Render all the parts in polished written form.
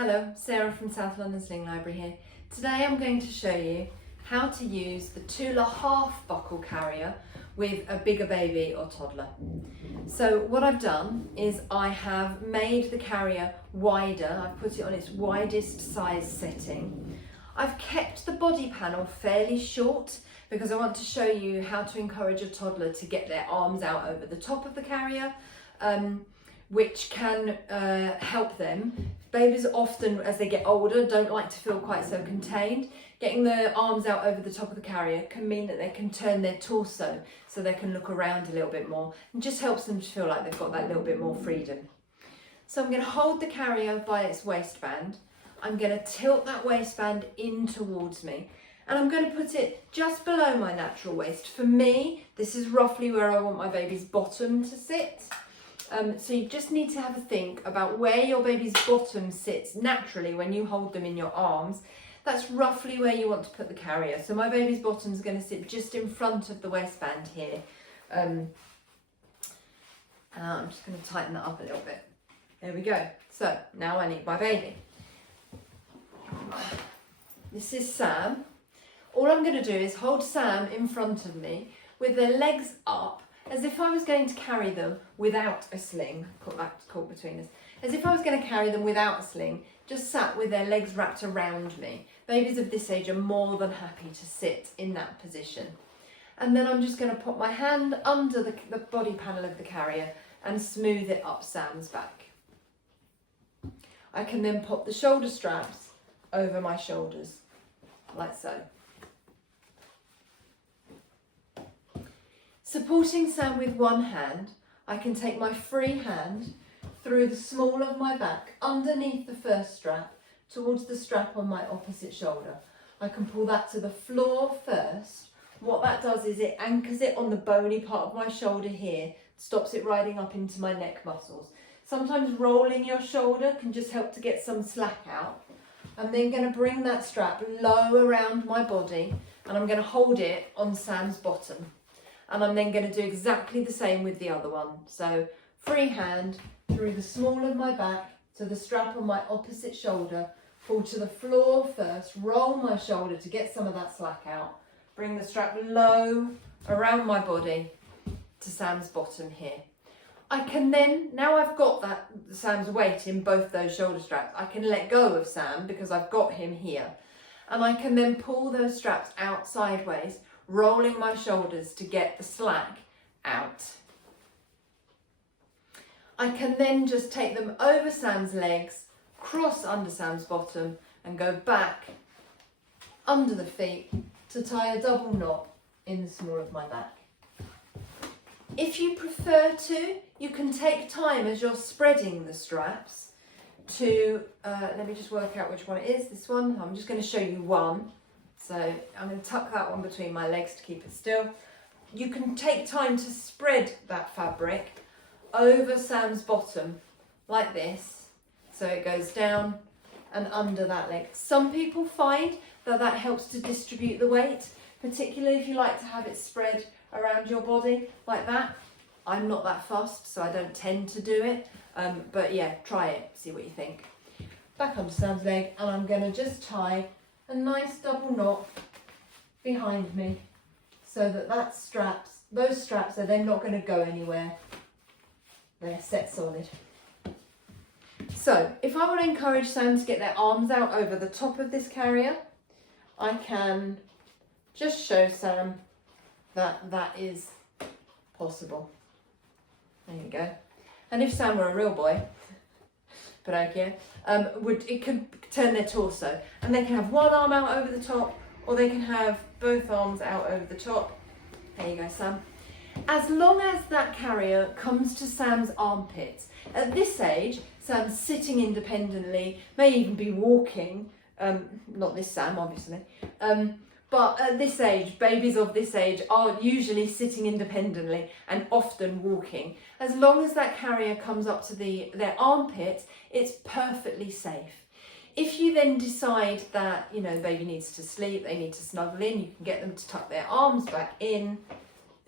Hello, Sarah from South London Sling Library here. Today I'm going to show you how to use the Tula Half Buckle Carrier with a bigger baby or toddler. So what I've done is I have made the carrier wider. I've put it on its widest size setting. I've kept the body panel fairly short because I want to show you how to encourage a toddler to get their arms out over the top of the carrier, which can help them. Babies often, as they get older, don't like to feel quite so contained. Getting the arms out over the top of the carrier can mean that they can turn their torso so they can look around a little bit more, and just helps them to feel like they've got that little bit more freedom. So I'm going to hold the carrier by its waistband. I'm going to tilt that waistband in towards me, and I'm going to put it just below my natural waist. For me, this is roughly where I want my baby's bottom to sit. So you just need to have a think about where your baby's bottom sits naturally when you hold them in your arms. That's roughly where you want to put the carrier. So my baby's bottom is going to sit just in front of the waistband here. I'm just going to tighten that up a little bit. There we go. So now I need my baby. This is Sam. All I'm going to do is hold Sam in front of me with their legs up, as if I was going to carry them without a sling. Put that caught between us. As if I was going to carry them without a sling, just sat with their legs wrapped around me. Babies of this age are more than happy to sit in that position. And then I'm just going to put my hand under the body panel of the carrier and smooth it up Sam's back. I can then pop the shoulder straps over my shoulders, like so. Supporting Sam with one hand, I can take my free hand through the small of my back, underneath the first strap, towards the strap on my opposite shoulder. I can pull that to the floor first. What that does is it anchors it on the bony part of my shoulder here, stops it riding up into my neck muscles. Sometimes rolling your shoulder can just help to get some slack out. I'm then going to bring that strap low around my body, and I'm going to hold it on Sam's bottom. And I'm then going to do exactly the same with the other one. So free hand through the small of my back to the strap on my opposite shoulder, pull to the floor first, roll my shoulder to get some of that slack out, bring the strap low around my body to Sam's bottom here. I can then, now I've got that Sam's weight in both those shoulder straps, I can let go of Sam because I've got him here. And I can then pull those straps out sideways, rolling my shoulders to get the slack out. I can then just take them over Sam's legs, cross under Sam's bottom, and go back under the feet to tie a double knot in the small of my back. If you prefer to, you can take time as you're spreading the straps to, let me just work out which one it is, this one. I'm just going to show you one. So I'm going to tuck that one between my legs to keep it still. You can take time to spread that fabric over Sam's bottom like this, so it goes down and under that leg. Some people find that that helps to distribute the weight, particularly if you like to have it spread around your body like that. I'm not that fussed, so I don't tend to do it, but yeah, try it, see what you think. Back onto Sam's leg, and I'm going to just tie a nice double knot behind me so that those straps are then not going to go anywhere. They're set solid. So if I want to encourage Sam to get their arms out over the top of this carrier, I can just show Sam that that is possible. There you go. And if Sam were a real boy, Pinocchio, it could turn their torso, and they can have one arm out over the top, or they can have both arms out over the top. There you go, Sam. As long as that carrier comes to Sam's armpits. At this age, Sam's sitting independently, may even be walking, not this Sam, obviously, but at this age, babies of this age are usually sitting independently and often walking. As long as that carrier comes up to their armpits, it's perfectly safe. If you then decide that, the baby needs to sleep, they need to snuggle in, you can get them to tuck their arms back in,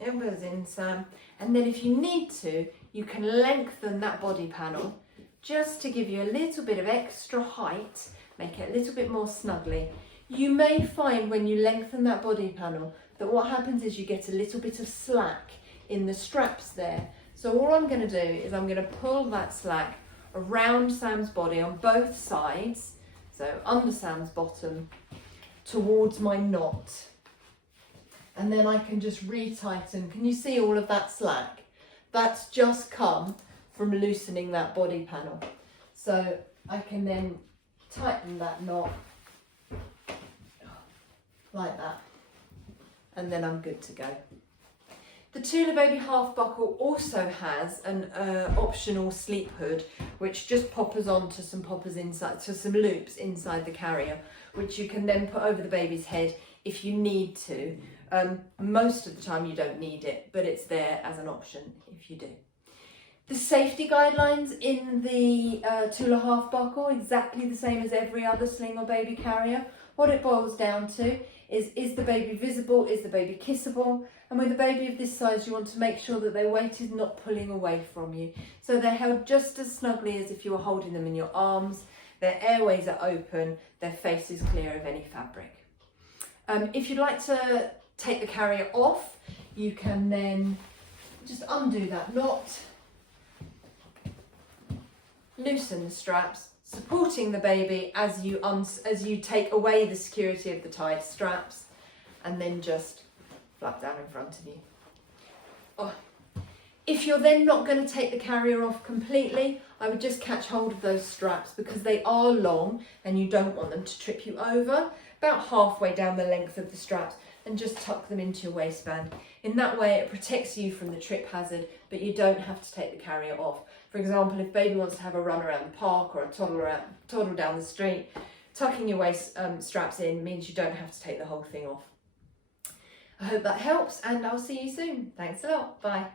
elbows in, Sam, and then if you need to, you can lengthen that body panel just to give you a little bit of extra height, make it a little bit more snuggly. You may find when you lengthen that body panel that what happens is you get a little bit of slack in the straps there. So all I'm going to do is I'm going to pull that slack around Sam's body on both sides, so under Sam's bottom, towards my knot. And then I can just retighten. Can you see all of that slack? That's just come from loosening that body panel. So I can then tighten that knot like that. And then I'm good to go. The TulaBaby half buckle also has an optional sleep hood, which just poppers onto some poppers inside, so some loops inside the carrier, which you can then put over the baby's head if you need to. Most of the time you don't need it, but it's there as an option if you do. The safety guidelines in the Tula Half Buckle, exactly the same as every other sling or baby carrier. What it boils down to is the baby visible, is the baby kissable? And with a baby of this size, you want to make sure that their weight is not pulling away from you. So they're held just as snugly as if you were holding them in your arms. Their airways are open, their face is clear of any fabric. If you'd like to take the carrier off, you can then just undo that knot, loosen the straps, supporting the baby as you take away the security of the tied straps, and then just flap down in front of you. Oh. If you're then not going to take the carrier off completely, I would just catch hold of those straps because they are long and you don't want them to trip you over, about halfway down the length of the straps, and just tuck them into your waistband. In that way it protects you from the trip hazard, but you don't have to take the carrier off. For example, if baby wants to have a run around the park or a toddle down the street, tucking your waist straps in means you don't have to take the whole thing off. I hope that helps, and I'll see you soon. Thanks a lot. Bye.